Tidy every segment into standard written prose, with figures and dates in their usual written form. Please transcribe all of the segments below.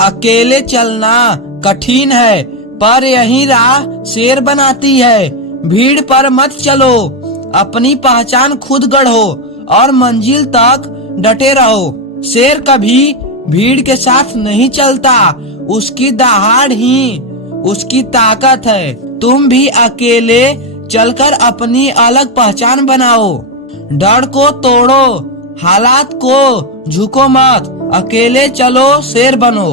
अकेले चलना कठिन है, पर यही राह शेर बनाती है। भीड़ पर मत चलो, अपनी पहचान खुद गढ़ो और मंजिल तक डटे रहो। शेर कभी भीड़ के साथ नहीं चलता, उसकी दहाड़ ही उसकी ताकत है। तुम भी अकेले चलकर अपनी अलग पहचान बनाओ। डर को तोड़ो, हालात को झुको मत, अकेले चलो, शेर बनो।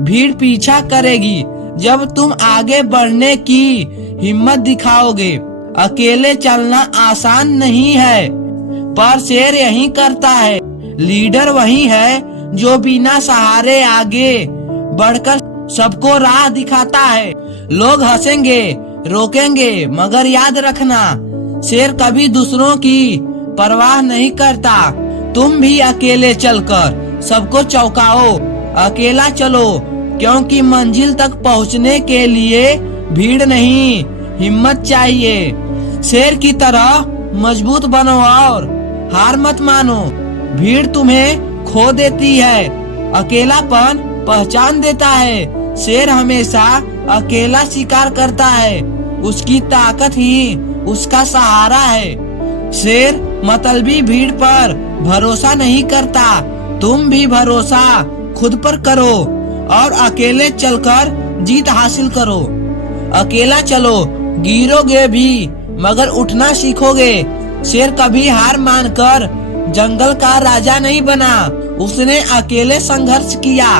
भीड़ पीछा करेगी जब तुम आगे बढ़ने की हिम्मत दिखाओगे। अकेले चलना आसान नहीं है, पर शेर यही करता है। लीडर वही है जो बिना सहारे आगे बढ़कर सबको राह दिखाता है। लोग हंसेंगे, रोकेंगे, मगर याद रखना, शेर कभी दूसरों की परवाह नहीं करता। तुम भी अकेले चलकर सबको चौंकाओ। अकेला चलो, क्योंकि मंजिल तक पहुंचने के लिए भीड़ नहीं, हिम्मत चाहिए। शेर की तरह मजबूत बनो और हार मत मानो। भीड़ तुम्हें खो देती है, अकेलापन पहचान देता है। शेर हमेशा अकेला शिकार करता है, उसकी ताकत ही उसका सहारा है। शेर मतलबी भीड़ पर भरोसा नहीं करता। तुम भी भरोसा खुद पर करो और अकेले चलकर जीत हासिल करो। अकेला चलो, गिरोगे भी मगर उठना सीखोगे। शेर कभी हार मानकर जंगल का राजा नहीं बना, उसने अकेले संघर्ष किया।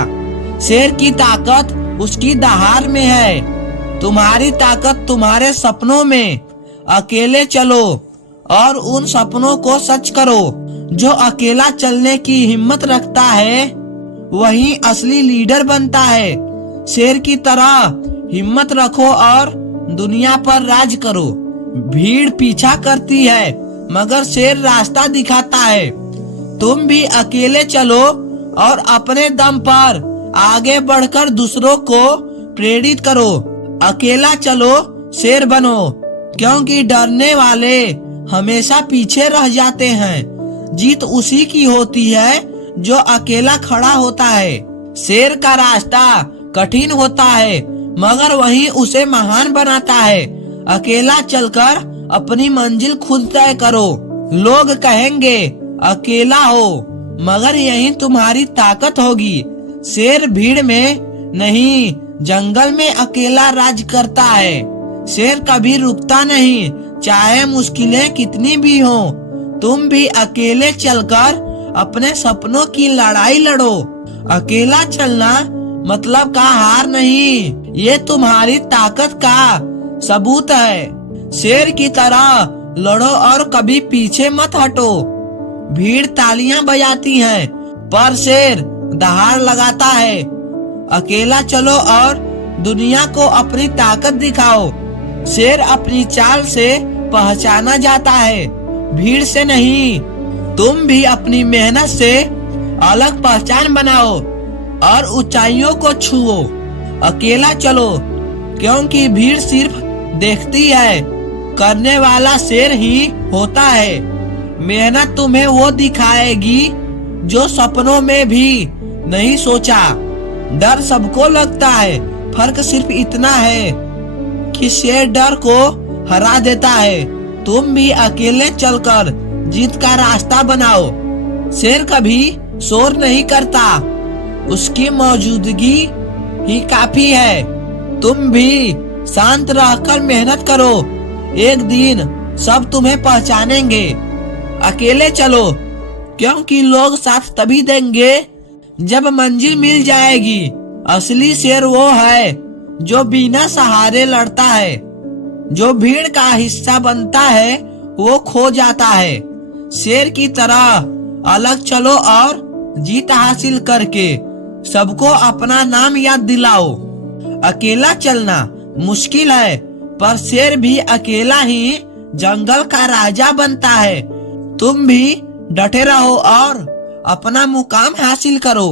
शेर की ताकत उसकी दहाड़ में है, तुम्हारी ताकत तुम्हारे सपनों में। अकेले चलो और उन सपनों को सच करो। जो अकेला चलने की हिम्मत रखता है वही असली लीडर बनता है। शेर की तरह हिम्मत रखो और दुनिया पर राज करो। भीड़ पीछा करती है मगर शेर रास्ता दिखाता है। तुम भी अकेले चलो और अपने दम पर आगे बढ़कर दूसरों को प्रेरित करो। अकेला चलो, शेर बनो, क्योंकि डरने वाले हमेशा पीछे रह जाते हैं। जीत उसी की होती है जो अकेला खड़ा होता है। शेर का रास्ता कठिन होता है, मगर वही उसे महान बनाता है। अकेला चलकर अपनी मंजिल खुद तय करो। लोग कहेंगे अकेला हो, मगर यही तुम्हारी ताकत होगी। शेर भीड़ में नहीं, जंगल में अकेला राज करता है। शेर कभी रुकता नहीं, चाहे मुश्किलें कितनी भी हों। तुम भी अकेले चलकर अपने सपनों की लड़ाई लड़ो। अकेला चलना मतलब का हार नहीं, ये तुम्हारी ताकत का सबूत है। शेर की तरह लड़ो और कभी पीछे मत हटो। भीड़ तालियां बजाती है, पर शेर दहाड़ लगाता है। अकेला चलो और दुनिया को अपनी ताकत दिखाओ। शेर अपनी चाल से पहचाना जाता है, भीड़ से नहीं। तुम भी अपनी मेहनत से अलग पहचान बनाओ और ऊंचाइयों को छुओ। अकेला चलो, क्योंकि भीड़ सिर्फ देखती है, करने वाला शेर ही होता है। मेहनत तुम्हें वो दिखाएगी जो सपनों में भी नहीं सोचा। डर सबको लगता है, फर्क सिर्फ इतना है कि शेर डर को हरा देता है। तुम भी अकेले चलकर जीत का रास्ता बनाओ। शेर कभी शोर नहीं करता, उसकी मौजूदगी ही काफी है। तुम भी शांत रहकर मेहनत करो, एक दिन सब तुम्हें पहचानेंगे। अकेले चलो, क्योंकि लोग साथ तभी देंगे जब मंजिल मिल जाएगी। असली शेर वो है जो बिना सहारे लड़ता है। जो भीड़ का हिस्सा बनता है वो खो जाता है। शेर की तरह अलग चलो और जीत हासिल करके सबको अपना नाम याद दिलाओ। अकेला चलना मुश्किल है, पर शेर भी अकेला ही जंगल का राजा बनता है। तुम भी डटे रहो और अपना मुकाम हासिल करो।